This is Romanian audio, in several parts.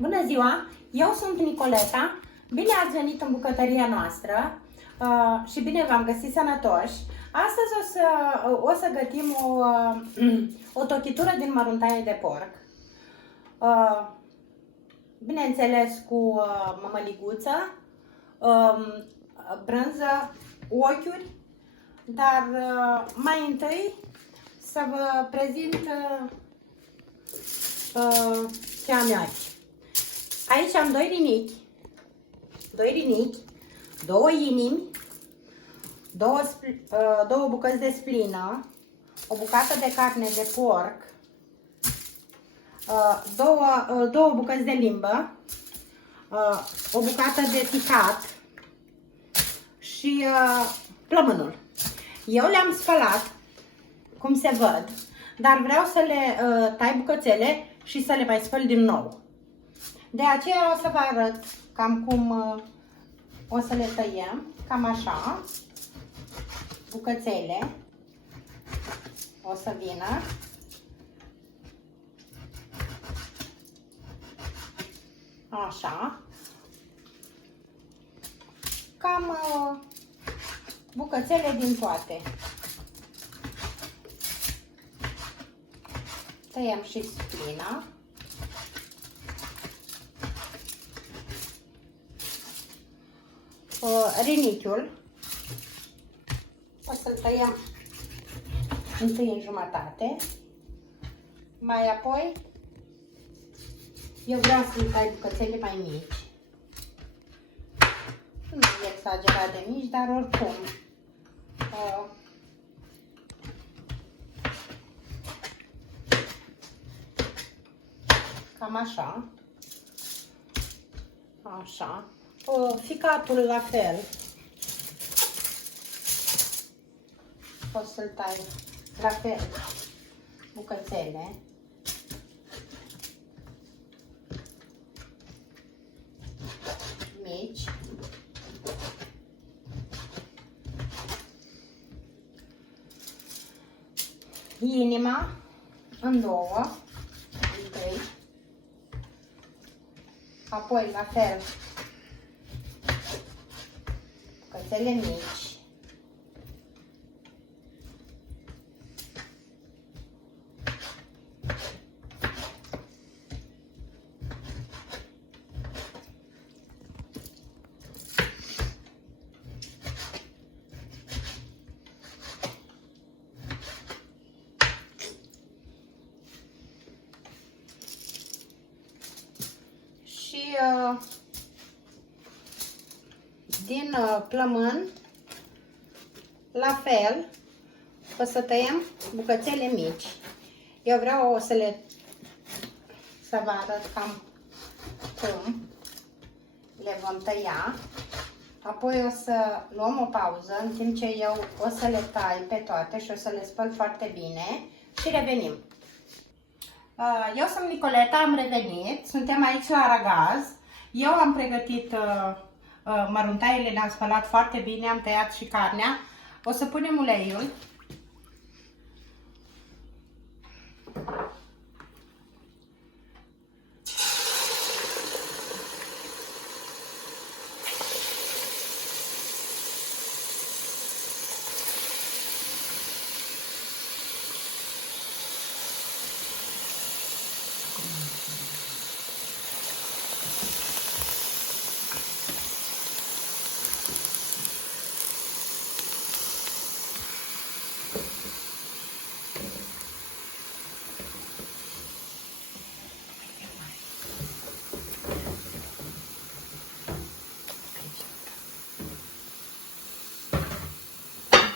Bună ziua! Eu sunt Nicoleta. Bine ați venit în bucătăria noastră și bine v-am găsit sănătoși. Astăzi o să gătim o tochitură din măruntaie de porc. Bineînțeles cu mămăliguță, brânză, ochiuri, dar mai întâi să vă prezint ce am eu aici. Aici am doi rinichi, două inimi, două bucăți de splină, o bucată de carne de porc, două bucăți de limbă, o bucată de ficat și plămânul. Eu le-am spălat, cum se văd, dar vreau să le tai bucățele și să le mai spăl din nou. De aceea o să vă arăt cam cum o să le tăiem, cam așa, bucățele o să vină. Așa, cam bucățele din toate. Tăiem și splina. Rinichiul o să-l tăiem întâi în jumătate, mai apoi eu vreau să-l tai bucățele mai mici, nu e exagerat de mici, dar oricum cam așa, așa. Ficatul la fel, o să-l tai la fel bucățele. Mici. Inima în două, întâi, apoi la fel bucățele mici, și din plămân la fel o să tăiem bucățele mici. Eu vreau să vă arăt cam cum le vom tăia. Apoi o să luăm o pauză în timp ce eu o să le tai pe toate și o să le spăl foarte bine și revenim. Eu sunt Nicoleta, am revenit, suntem aici la Aragaz. Eu am pregătit măruntaiele, le-am spălat foarte bine, am tăiat și carnea. O să punem uleiul.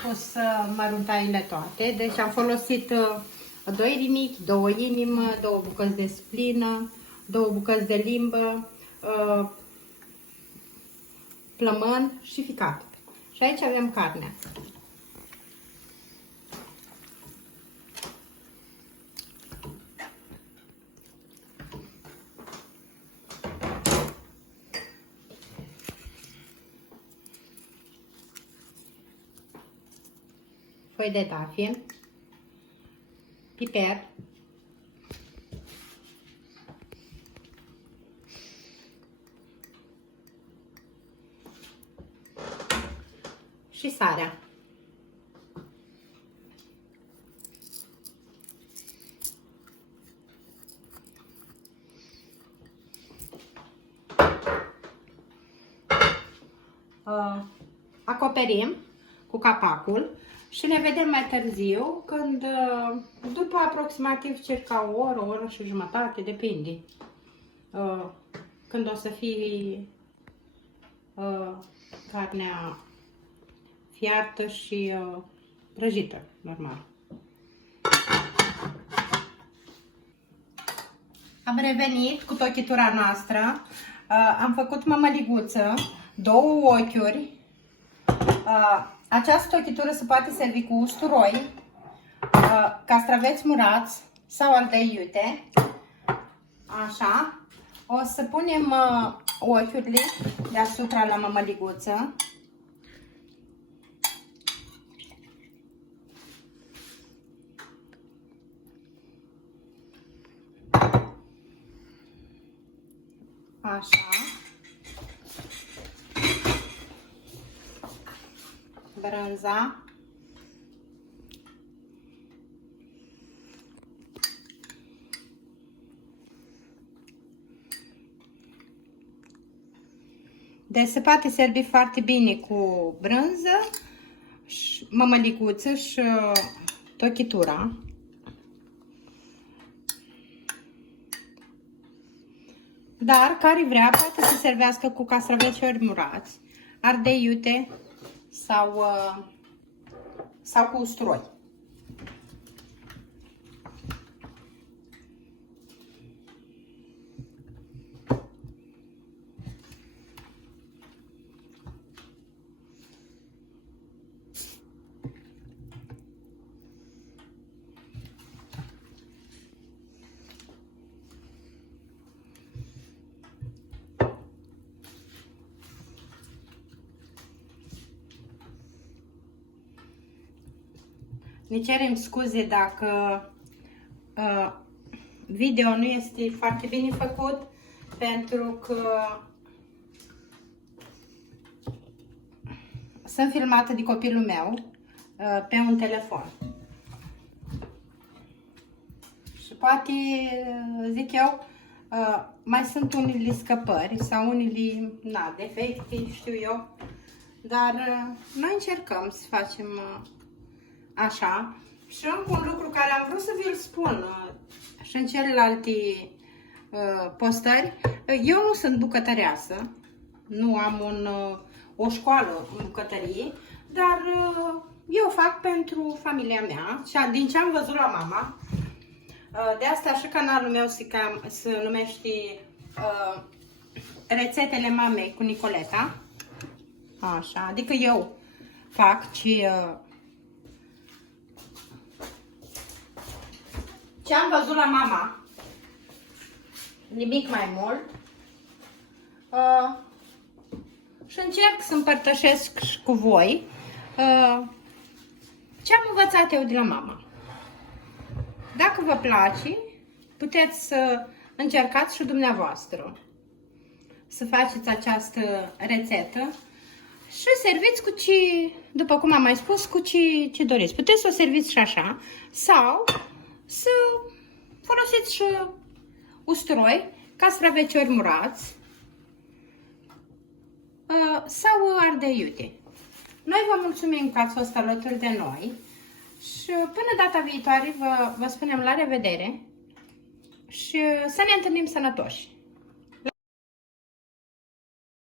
Pus măruntaiile toate, deci am folosit 2 rinichi, 2 inimă, 2 bucăți de splină, 2 bucăți de limbă, plămân și ficat. Și aici avem carnea. Foi de tafie, piper, și sarea. Acoperim cu capacul și ne vedem mai târziu, când, după aproximativ circa o oră și jumătate, depinde, când o să fie carnea fiartă și prăjită, normal. Am revenit cu tochitura noastră. Am făcut mămăliguță, 2 ochiuri. Această tochitură se poate servi cu usturoi, castraveți murați sau ardei iute. Așa. O să punem ochiurile deasupra la mămăliguță. Așa. Brânza. Deci se poate servi foarte bine cu brânză, mămăliguță și tochitura. Dar care vrea poate să servească cu castraveți murați, ardei iute sau cu usturoi. Ne cerem scuze dacă video nu este foarte bine făcut, pentru că sunt filmată de copilul meu pe un telefon. Și poate, zic eu, mai sunt unele scăpări sau unele defecte, știu eu, dar noi încercăm să facem așa. Și încă un lucru care am vrut să vi-l spun și în celelalte postări: eu nu sunt bucătăreasă, nu am o școală în bucătărie, dar eu fac pentru familia mea și din ce am văzut la mama. De asta și canalul meu se numește Rețetele Mamei cu Nicoleta. Așa, adică eu fac ce am văzut la mama, nimic mai mult. Și încerc să împărtășesc și cu voi ce am învățat eu de la mama. Dacă vă place, puteți să încercați și dumneavoastră să faceți această rețetă și serviți cu ce, după cum am mai spus, cu ce doriți. Puteți să o serviți și așa, sau să folosiți și usturoi, castraveți murați sau ardei iute. Noi vă mulțumim că ați fost alături de noi și până data viitoare vă spunem la revedere și să ne întâlnim sănătoși!